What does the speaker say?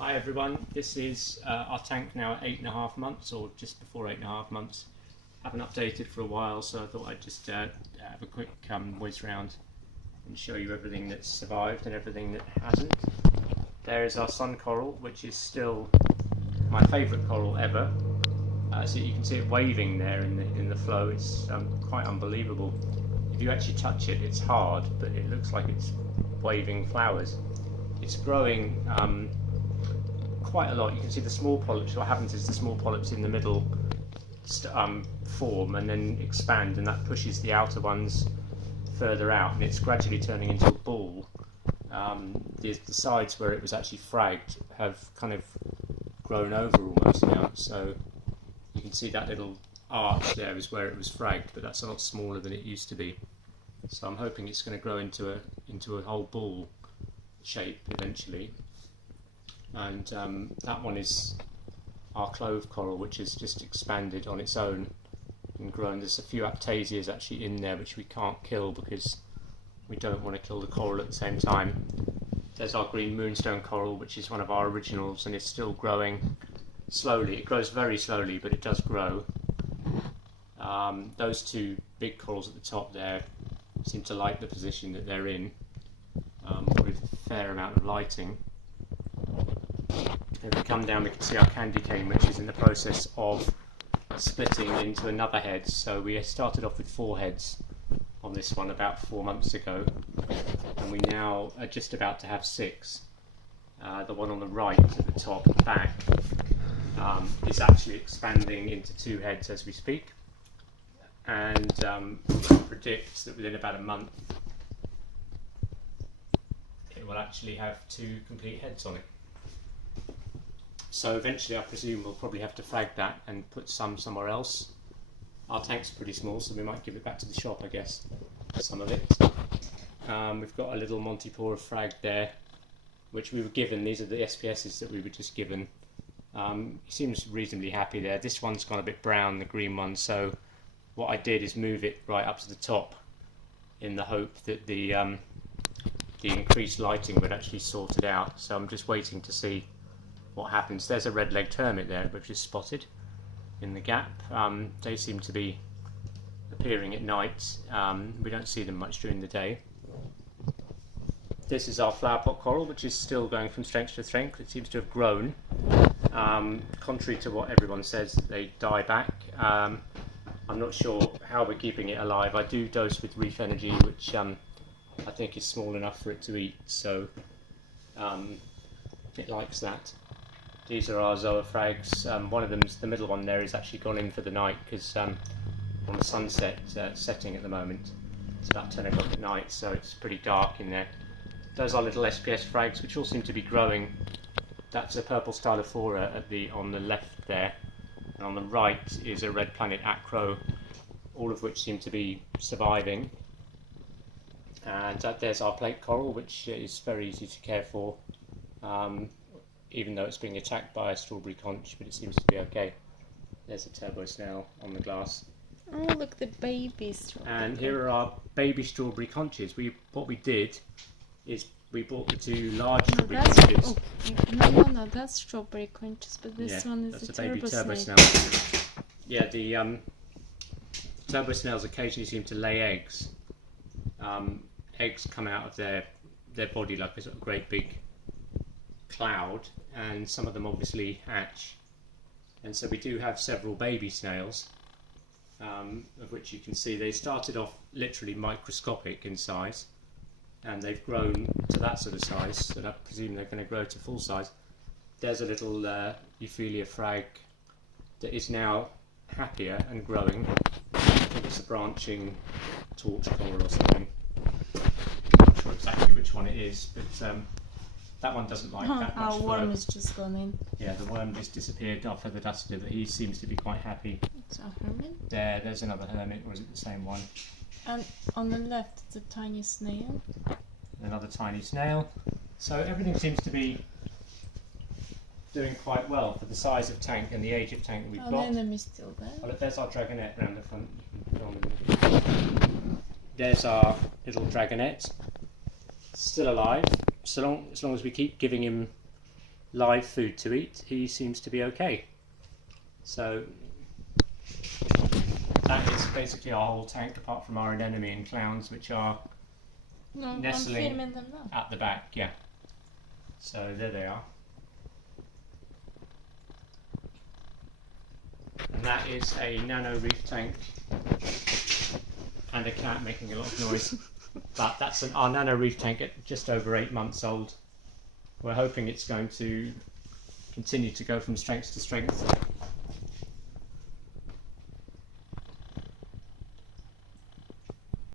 Hi everyone, this is our tank now at 8.5 months, or just before 8.5 months. Haven't updated for a while, so I thought I'd just have a quick whiz round and show you everything that's survived and everything that hasn't. There is our sun coral, which is still my favourite coral ever. So you can see it waving there in the flow. It's quite unbelievable. If you actually touch it, it's hard, but it looks like it's waving flowers. It's growing quite a lot. You can see the small polyps. What happens is the small polyps in the middle form and then expand, and that pushes the outer ones further out, and it's gradually turning into a ball. The sides where it was actually fragged have kind of grown over almost now, so you can see that little arch there is where it was fragged, but that's a lot smaller than it used to be. So I'm hoping it's going to grow into a whole ball shape eventually. And that one is our clove coral, which has just expanded on its own and grown. There's a few aptasias actually in there which we can't kill because we don't want to kill the coral at the same time. There's our green moonstone coral, which is one of our originals, and it's still growing slowly. It grows very slowly, but it does grow. Those two big corals at the top there seem to like the position that they're in, with a fair amount of lighting. If we come down, we can see our candy cane, which is in the process of splitting into another head. So we started off with 4 heads on this one about 4 months ago, and we now are just about to have 6. The one on the right at the top back is actually expanding into 2 heads as we speak, and predicts that within about a month it will actually have 2 complete heads on it. So eventually I presume we'll probably have to frag that and put some somewhere else. Our tank's pretty small, so we might give it back to the shop, I guess, some of it. We've got a little Montipora frag there, which we were given. These are the SPSs that we were just given. He seems reasonably happy there. This one's gone a bit brown, the green one, so what I did is move it right up to the top in the hope that the increased lighting would actually sort it out. So I'm just waiting to see what happens. There's a red-legged hermit there, which is spotted in the gap. They seem to be appearing at night. We don't see them much during the day. This is our flower pot coral, which is still going from strength to strength. It seems to have grown. Contrary to what everyone says, they die back. I'm not sure how we're keeping it alive. I do dose with Reef Energy, which I think is small enough for it to eat, so it likes that. These are our Zoa frags. One of them, the middle one there, is actually gone in for the night because on the sunset setting at the moment, it's about 10 o'clock at night, so it's pretty dark in there. Those are little SPS frags, which all seem to be growing. That's a purple stylophora on the left there, and on the right is a red planet acro, all of which seem to be surviving. And there's our plate coral, which is very easy to care for, even though it's being attacked by a strawberry conch, but it seems to be okay. There's a turbo snail on the glass. Oh, look, the babies. And here are our baby strawberry conches. What we did is we bought the 2 large strawberry conches. Oh, no, that's strawberry conches, but this one is that's a baby turbo snail. Yeah, the turbo snails occasionally seem to lay eggs. Eggs come out of their body like a sort of great big cloud, and some of them obviously hatch, and so we do have several baby snails, of which you can see they started off literally microscopic in size, and they've grown to that sort of size, and I presume they're going to grow to full size. There's a little Euphelia frag that is now happier and growing. I think it's a branching torch coral or something. I'm not sure exactly which one it is, but that one doesn't like that much our flow. worm has just gone in. Yeah, the worm just disappeared off of the duster, but he seems to be quite happy. It's a hermit. There's another hermit, or is it the same one? And on the left, it's a tiny snail. Another tiny snail. So everything seems to be doing quite well for the size of tank and the age of tank that we've got. Our enemy's still there. Oh, look, there's our dragonette round the front. You can film it. There's our little dragonette, still alive. As long as we keep giving him live food to eat, he seems to be okay. So that is basically our whole tank, apart from our anemone and clowns, which are No, nestling I'm filming them now. at the back. Yeah. So there they are. And that is a nano reef tank and a cat making a lot of noise. But that's our nano reef tank at just over 8 months old. We're hoping it's going to continue to go from strength to strength